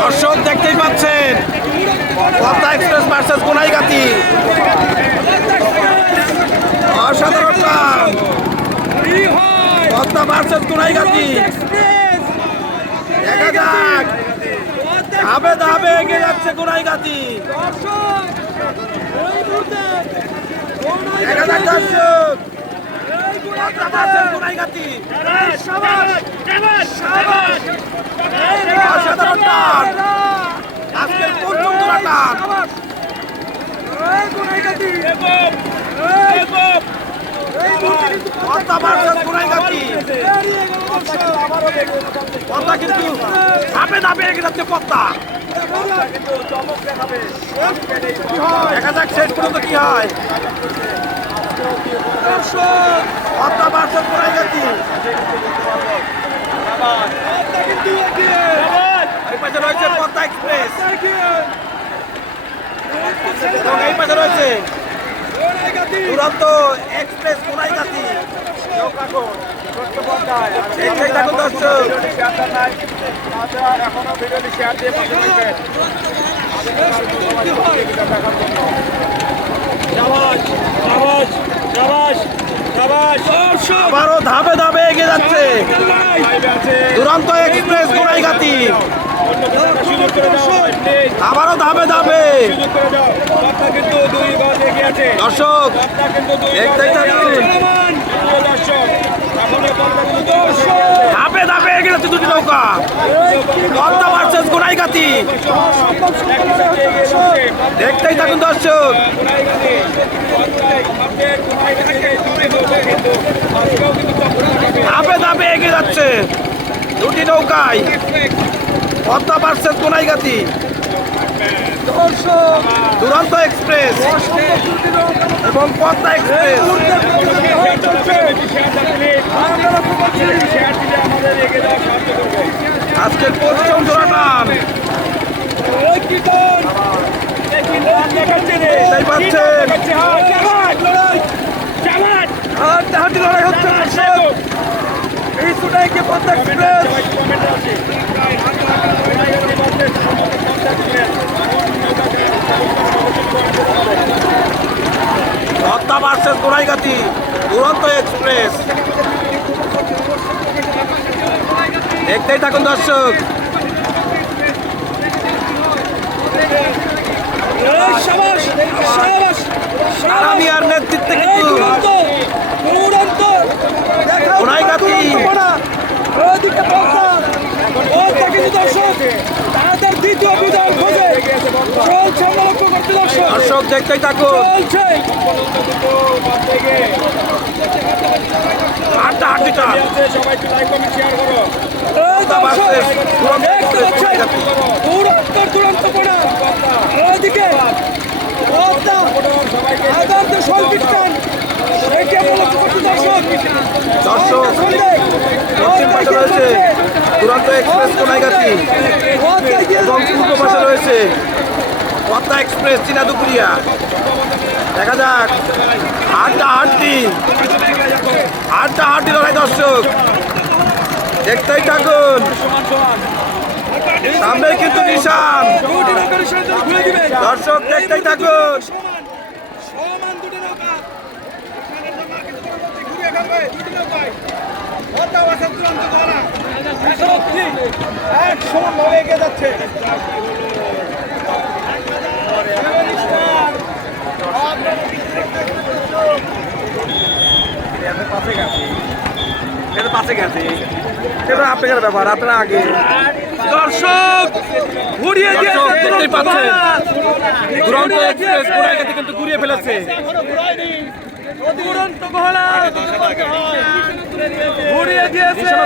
দর্শক দেখতেই পাচ্ছেন পদ্মা এক্সপ্রেস ভার্সেস গোনাইগাতি, অসাধারণ টান। পদ্মা ভার্সেস গোনাইগাতি, দেখা যাক ধাপে ধাপে এগিয়ে যাচ্ছে গোনাইগাতি। দেখা যাক দর্শক পদ্মা ভার্সেস গোনাইগাতি, অসাধারণ টান। আজকের প্রথম জোড়া টান। পদ্মা ভার্সেস গোনাইগাতি, পদ্মা কিন্তু ধাপে ধাপে এগিয়ে যাচ্ছে। পদ্মা দেখা যাক শেষ পর্যন্ত কি হয়। পদ্মা ভার্সেস গোনাইগাতি, এই পাশে রয়েছে পদ্মা এক্সপ্রেস এবং এই পাশে রয়েছে দুরন্ত এক্সপ্রেস গোনাইগাতি। দেখুন দর্শক, এখনো ভিডিওটি শেয়ার দিয়ে আবারও ধাপে ধাপে এগিয়ে যাচ্ছে দুরন্ত এক্সপ্রেস গোনাইগাতি। আবারও ধাপে ধাপে দর্শক দেখতেই থাকুন, ধাপে ধাপে এগিয়ে যাচ্ছে দুটি নৌকা। পদ্মা ভার্সেস গোনাইগাতি, দেখতেই থাকুন দর্শক। ধাপে ধাপে এগিয়ে যাচ্ছে দুটি নৌকায়, পদ্মা ভার্সেস গোনাইগাতি, দুরন্ত এক্সপ্রেস এবং পদ্মা এক্সপ্রেস। আজকের প্রথম জোড়া টান। দেখতেই পাচ্ছেন হাড্ডাহাড্ডি লড়াই হচ্ছে। এই সুটাইকে পদ্মা এক্সপ্রেস, পদ্মা ভার্সেস গোনাইগাতি, দুরন্ত এক্সপ্রেস। দেখতেই থাকুন দর্শক। আরামিয়ার নেতৃত্বে কিন্তু গোনাইগাতি দর্শক দেখতেই থাকুন, হাড্ডা হাড্ডি টান। সবাই লাইক কমেন্ট শেয়ার করো। দুরন্ত এক্সপ্রেস গোনাইগাতি এবং পূর্ব পাশে রয়েছে পদ্মা এক্সপ্রেস চিনাদুপুরিয়া। দেখা যাক হাড্ডা হাড্ডি লড়াই দর্শক দেখতেই থাকুন। সামনে কিন্তু নিশান, দর্শক দেখতেই থাকুন। এগিয়ে যাচ্ছে পাশে গেছে আপনার ব্যাপার, আপনারা আগে দর্শক ঘুরিয়ে দেখতেই পাচ্ছেন দুরন্ত এক্সপ্রেস গোনাইগাতি কিন্তু ঘুরিয়ে ফেলেছে।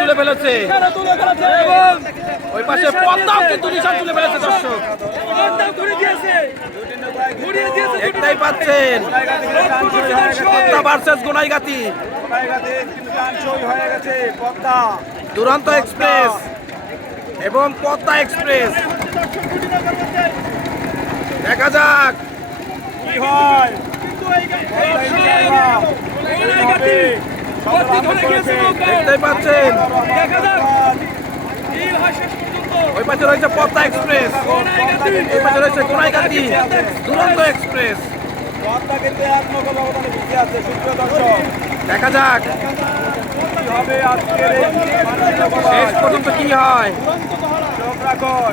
তুলে ফেলেছে এবং ওই পাশে পদ্মাও কিন্তু নিশান তুলে ফেলেছে। দর্শক দেখতেই পাচ্ছেন পদ্মা ভার্সেস গোনাইগাতি, দুরন্ত এক্সপ্রেস এবং পদ্মা এক্সপ্রেস। দেখা যাক কি হয়। দেখতে পাচ্ছেন দেখা যাক কি হয় শেষ পর্যন্ত। ওই পাশে রয়েছে পদ্মা এক্সপ্রেস, এই পাশে রয়েছে গোনাইগাতি দুরন্ত এক্সপ্রেস। পদ্মা কিন্তু এক নৌকা ব্যবধানে পিছিয়ে আছে। সুপ্রিয় দর্শক, দেখা যাক কি হবে আজকের এই শেষ পর্যন্ত কি হয়। চোখ রাখুন,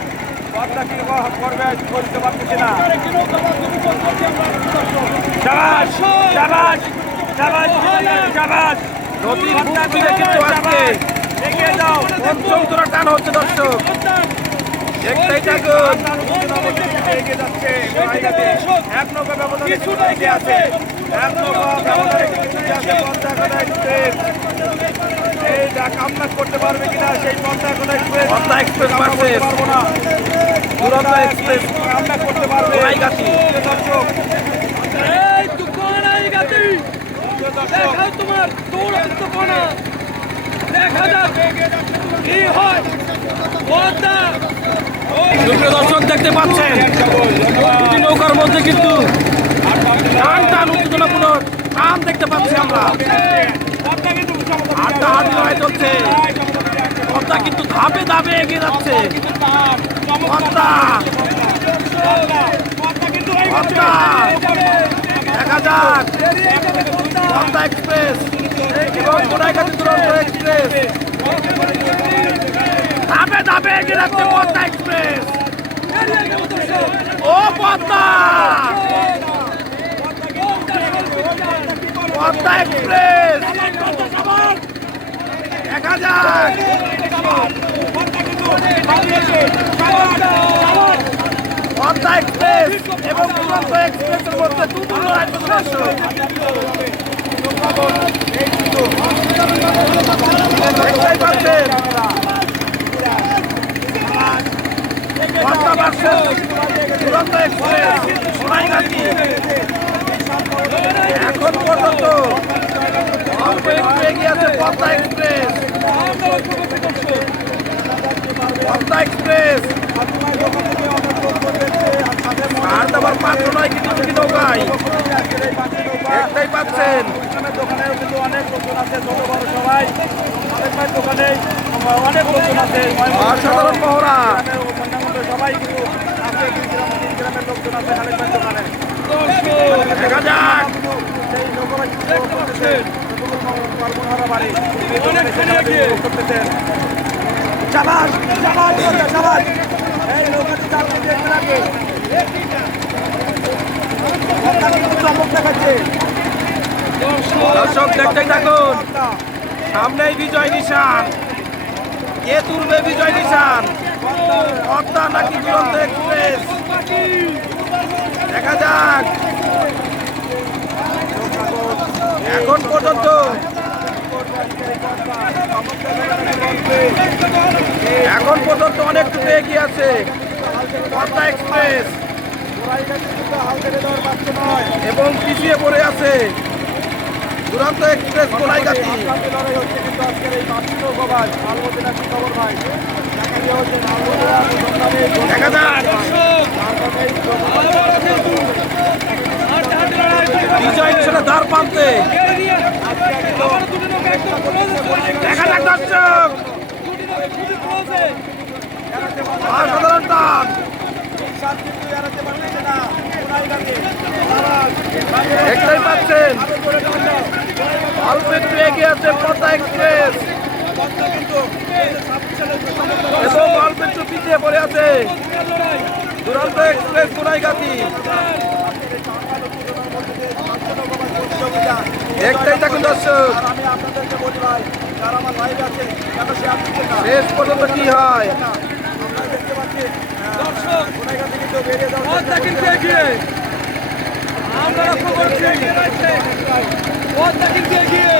পদ্মা কি করবে বলতে পারতেছি না। শাবাশ, শাবাশ, শাবাশ, শাবাশ। নদীর বুক চিরে কিন্তু আজকে এগিয়ে যাও। পঞ্চম জোড়া টান হচ্ছে দর্শক। একটাই থাকুন। এগিয়ে যাচ্ছে গোনাইগাতি। এক নৌকা ব্যবধানে কিন্তু এগিয়ে আছে। এক নৌকা ব্যবধানে কিন্তু এগিয়ে আছে পদ্মা এক্সপ্রেস। এইটা কামব্যাক করতে পারবে কিনা সেই পদ্মা এক্সপ্রেস? পদ্মা এক্সপ্রেস আমরা বলতে ভার্সেস পারবো না। দুরন্ত এক্সপ্রেস কামব্যাক করতে পারবে গোনাইগাতি। দর্শক, দেখাও তোমার দৌড়ান্ত কোনা, দেখা যাক কি হয়। পদ্মা সুপ্রিয় দর্শক দেখতে পাচ্ছেন দুটি নৌকার মধ্যে কিন্তু টান টান উত্তেজনাপূর্ণ টান দেখতে পাচ্ছি আমরা। পদ্মা কিন্তু আটটা হাত লড়াই চলছে। পদ্মা কিন্তু ধাপে ধাপে এগিয়ে যাচ্ছে। পদ্মা পদ্মা দেখা যাক পদ্মা এক্সপ্রেস এবং গোনাইগাতি দুরন্ত এক্সপ্রেস ধাপে ধাপে এগিয়ে যাচ্ছে পদ্মা এক্সপ্রেস। ও পদ্মা পদ্মা এক্সপ্রেস দেখা যাক পদ্মা এক্সপ্রেস এবং দুরন্ত এক্সপ্রেসের মধ্যে তুমুল লড়াই চলছে দর্শক। দেখতেই পাচ্ছেন পদ্মা ভার্সেস দুরন্ত এক্সপ্রেস গোনাইগাতি। এখন পর্যন্ত অল্প একটু এগিয়ে আছে পদ্মা এক্সপ্রেস। পদ্মা এক্সপ্রেস আর দেওয়ার পাত্র নয় কিন্তু দুটি নৌকায় দেখতেই পাচ্ছেন। দোকানেও কিন্তু অনেক লোকজন আছে, ছোট বড় সবাই। অনেক ভাই দোকানে অনেক লোকজন আছে। অসাধারণ মহড়া সবাই কিন্তু আছে। দুই গ্রামের লোকজন আছে খালেদ ভাই দোকানে। দেখা যাক সেই লোকরা কিন্তু করতেছেন পারগুনহারা বাড়ি করতেছেন। শাবাশ, শাবাশ, শাবাশ। এই নৌকাটি চালু দেখতে লাগে। চমক দেখাচ্ছে। দর্শক দেখতেই থাকুন। সামনেই বিজয় নিশান। কে তুলবে বিজয় নিশান? পদ্মা নাকি দুরন্ত এক্সপ্রেস? দেখা যাক। এখন পর্যন্ত অনেকটুকু এগিয়ে আছে পদ্মা এক্সপ্রেস এবং পিছিয়ে পড়ে আছে দুরন্ত এক্সপ্রেস গোনাইগাতি। দেখা যাক বিজয় নিশানে দ্বার প্রান্তে। দেখা যাক দর্শক অসাধারণ টান। দেখতেই পাচ্ছেন অল্প একটু এগিয়ে আছে পদ্মা এক্সপ্রেস এবং অল্প একটু পিছিয়ে পড়ে আছে দুরন্ত এক্সপ্রেস গোনাইগাতি। দেখতেই থাকুন দর্শক আমি আপনাদেরকে বলি ভাই, যারা আমার লাইভ আছে তারা শেয়ার দিচ্ছে না। শেষ পর্যন্ত কি হয়। আমরা দেখতে পাচ্ছি গোনাইগাতি কিন্তু বেরিয়ে যাওয়ার পদ্মা কিন্তু এগিয়ে, আমরা লক্ষ্য করছি পদ্মা কিন্তু এগিয়ে।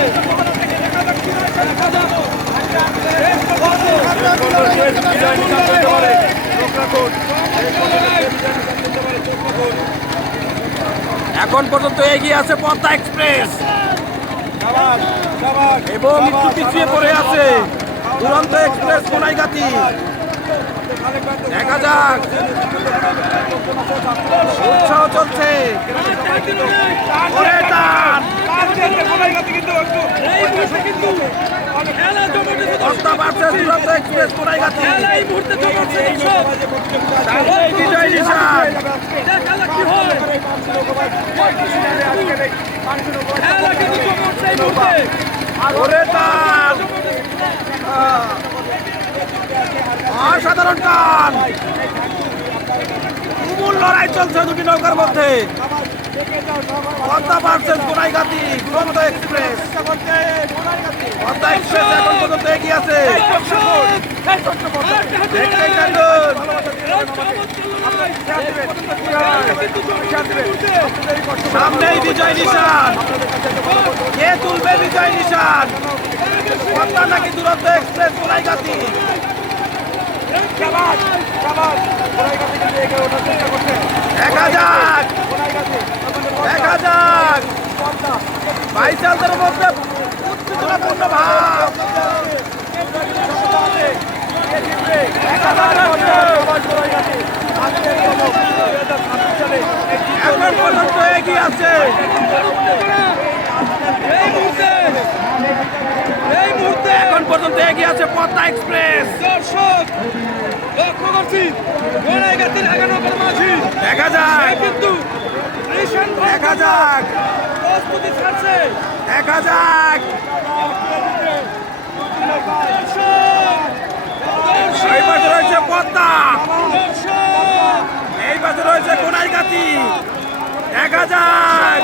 এখন পর্যন্ত এগিয়ে আছে পদ্মা এক্সপ্রেস শাবাশ, শাবাশ, এবং একটু শাবাশ, পিছিয়ে পড়ে আছে দুরন্ত এক্সপ্রেস গোনাইগাতি। দেখা যাক, উৎসাহ চলছে। ওরে টান, এই মুহূর্তে কিন্তু খেলা জমাটে কর্তা ভার্সেস দুরন্ত এক্সপ্রেস কোনাইগাতি। খেলা এই মুহূর্তে জমাটে দর্শক সামনেই বিজয় নিশান। খেলা কি হয় খেলা কিন্তু জমাটে এই মুহূর্তে ওরে টান, অসাধারণ টান, তুমুল লড়াই চলছে দুটি নৌকার মধ্যে। কর্তা ভার্সেস কোনাইগাতি দুরন্ত এক্সপ্রেস। কর্তা এক্সপ্রেস এখন পর্যন্ত এগিয়ে আছে। দেখতেই থাকুন। সামনেই বিজয় নিশান। কে তুলবে বিজয় নিশান? কর্তা নাকি দুরন্ত এক্সপ্রেস কোনাইগাতি? দেখা যাক, দেখা যাক। বাইসালদের মধ্যে উত্তেজনাপূর্ণ ভাব। এখন পর্যন্ত এগিয়ে আছে। এই মুহূর্তে এখন পর্যন্ত এগিয়ে আছে কর্তা এক্সপ্রেস। দর্শক লক্ষ্য করছি গোড়াইগাতির এগানোর মাঝি দেখা যাক, কিন্তু রিশান দেখা যাক, প্রস্তুতি ছাড়ছে দেখা যাক। এই পাশে রয়েছে কর্তা, এই পাশে রয়েছে কোনাইগাতি। দেখা যাক।